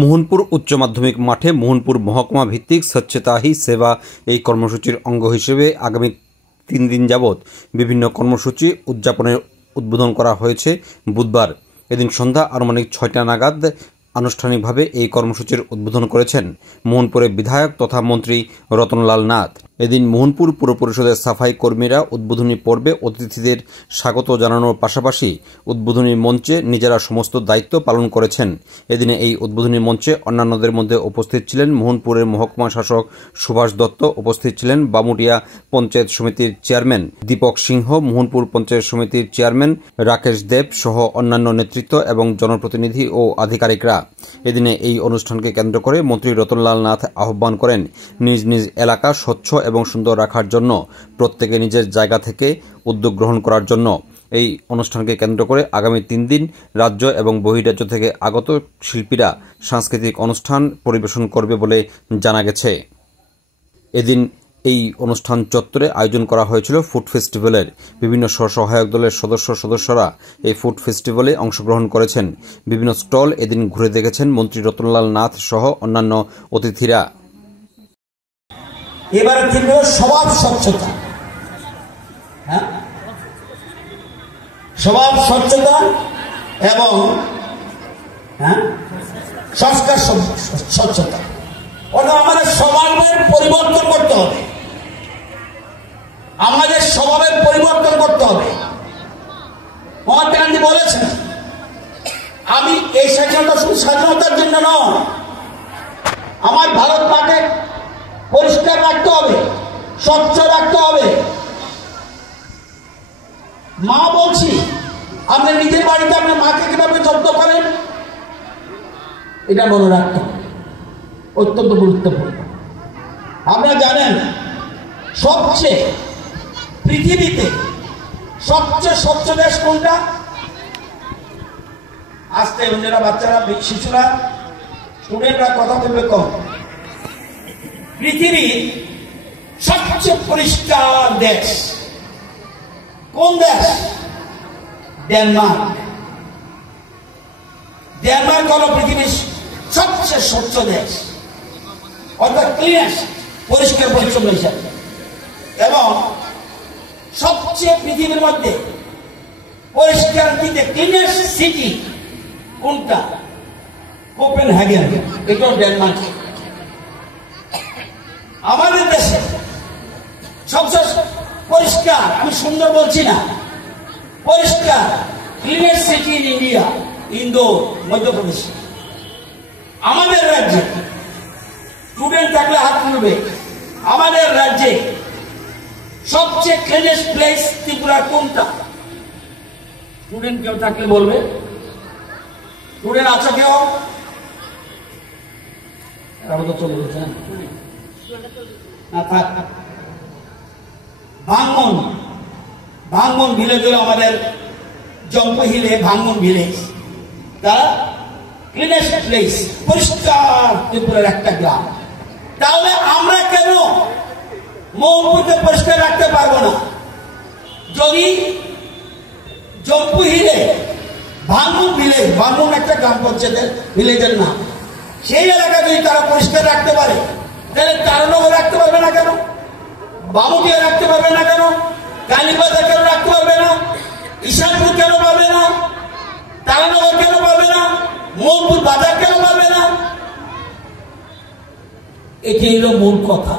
মোহনপুর উচ্চ মাধ্যমিক মাঠে মোহনপুর মহকুমা ভিত্তিক স্বচ্ছতা হি সেবা এই কর্মসূচির অঙ্গ হিসেবে আগামী 3 দিন যাবৎ বিভিন্ন কর্মসূচি উদযাপনের উদ্বোধন করা হয়েছে। বুধবার এদিন সন্ধ্যা আনুমানিক 6টা নাগাদ আনুষ্ঠানিকভাবে এই কর্মসূচির উদ্বোধন করেছেন মোহনপুরের বিধায়ক তথা মন্ত্রী রতনলাল নাথ। এদিন মোহনপুর পুর পরিষদের সাফাই কর্মীরা উদ্বোধনী পর্বে অতিথিদের স্বাগত জানানোর পাশাপাশি উদ্বোধনী মঞ্চে নিজেরা সমস্ত দায়িত্ব পালন করেছেন। এদিনে এই উদ্বোধনী মঞ্চে অন্যান্যদের মধ্যে উপস্থিত ছিলেন মোহনপুরের মহকুমা শাসক সুভাষ দত্ত, উপস্থিত ছিলেন বামুটিয়া পঞ্চায়েত সমিতির চেয়ারম্যান দীপক সিংহ, মোহনপুর পঞ্চায়েত সমিতির চেয়ারম্যান রাকেশ দেব সহ অন্যান্য নেতৃত্ব এবং জনপ্রতিনিধি ও আধিকারিকরা। এদিনে এই অনুষ্ঠানকে কেন্দ্র করে মন্ত্রী রতনলাল নাথ আহ্বান করেন নিজ নিজ এলাকা স্বচ্ছ এবং সুন্দর রাখার জন্য প্রত্যেকে নিজের জায়গা থেকে উদ্যোগ গ্রহণ করার জন্য। এই অনুষ্ঠানকে কেন্দ্র করে আগামী 3 দিন রাজ্য এবং বহিরাজ্য থেকে আগত শিল্পীরা সাংস্কৃতিক অনুষ্ঠান পরিবেশন করবে বলে জানা গেছে। এদিন এই অনুষ্ঠান চত্বরে আয়োজন করা হয়েছিল ফুড ফেস্টিভ্যালের। বিভিন্ন স্বসহায়ক দলের সদস্যরা এই ফুড ফেস্টিভ্যালে অংশগ্রহণ করেছেন। বিভিন্ন স্টল এদিন ঘুরে দেখেছেন মন্ত্রী রতনলাল নাথ সহ অন্যান্য অতিথিরা। এবারে থিম হল স্বভাব স্বচ্ছতা। স্বভাব স্বচ্ছতা এবং সংস্কার স্বচ্ছতা। অর্থাৎ আমাদের স্বভাবের পরিবর্তন করতে হবে, আমাদের স্বভাবের পরিবর্তন করতে হবে। মহাত্মা গান্ধী বলেছেন, আমি এই স্বাধীনতা শুধু স্বাধীনতার জন্য নয়, আমার ভারত মাকে পরিষ্কার রাখতে হবে, স্বচ্ছ রাখতে হবে। মা বলছি, আপনি নিজের বাড়িতে আপনার মাকে কিভাবে যত্ন করেন এটা মনে রাখতে হবে, অত্যন্ত গুরুত্বপূর্ণ। আপনারা জানেন সবচেয়ে পৃথিবীতে সবচেয়ে স্বচ্ছ দেশ কোনটা? আজকে অন্যরা বাচ্চারা শিশুরা স্টুডেন্টরা কথা বলবে কম। পৃথিবীর সবচেয়ে পরিষ্কার দেশ কোন দেশ? ডেনমার্ক। ডেনমার্ক হল পৃথিবীর সবচেয়ে স্বচ্ছ দেশ, অর্থাৎ ক্লিনেস্ট, পরিষ্কার পরিচ্ছন্ন হিসাবে। এবং সবচেয়ে পৃথিবীর মধ্যে পরিষ্কার দিতে ক্লিনেস্ট সিটি কোনটা? কোপেনহেগেন। এটাও ডেনমার্ক। আমাদের দেশে সবচেয়ে পরিষ্কার, আমি সুন্দর বলছি না, পরিষ্কার cleanest city in India, Indore, Madhya Pradesh. আমাদের রাজ্যে স্টুডেন্ট থাকলে হাত তুলবে, আমাদের রাজ্যে সবচেয়ে ক্লিনেস্ট প্লেস ত্রিপুরা কোনটা? স্টুডেন্ট কেউ থাকলে বলবে। স্টুডেন্ট আছো কেউ? চলে গেছে ভাঙ্গন। ভাঙ্গন ভিলেজ হল আমাদের জম্পহিলে ভাঙ্গন ভিলেজ। তারা ক্লিনেস্ট প্লেস, পরিষ্কার ত্রিপুরার একটা গ্রাম। তাহলে আমরা কেন মোহনপুরকে পরিষ্কার রাখতে পারবো না? যদি জম্পুহিলে ভাঙ্গন ভিলেজ, ভাঙ্গন একটা গ্রাম পঞ্চায়েতের ভিলেজের নাম, সেই এলাকা যদি তারা পরিষ্কার রাখতে পারে, তাহলে তারানগর রাখতে পারবে না কেন? বামুটিয়া রাখতে পারবে না কেন? কালীবাজার কেন রাখতে পারবে না? ঈশানপুর কেন পাবে না? তারানগর কেন পাবে না? মোহনপুর বাজার কেন পাবে না? এটি হলো মূল কথা।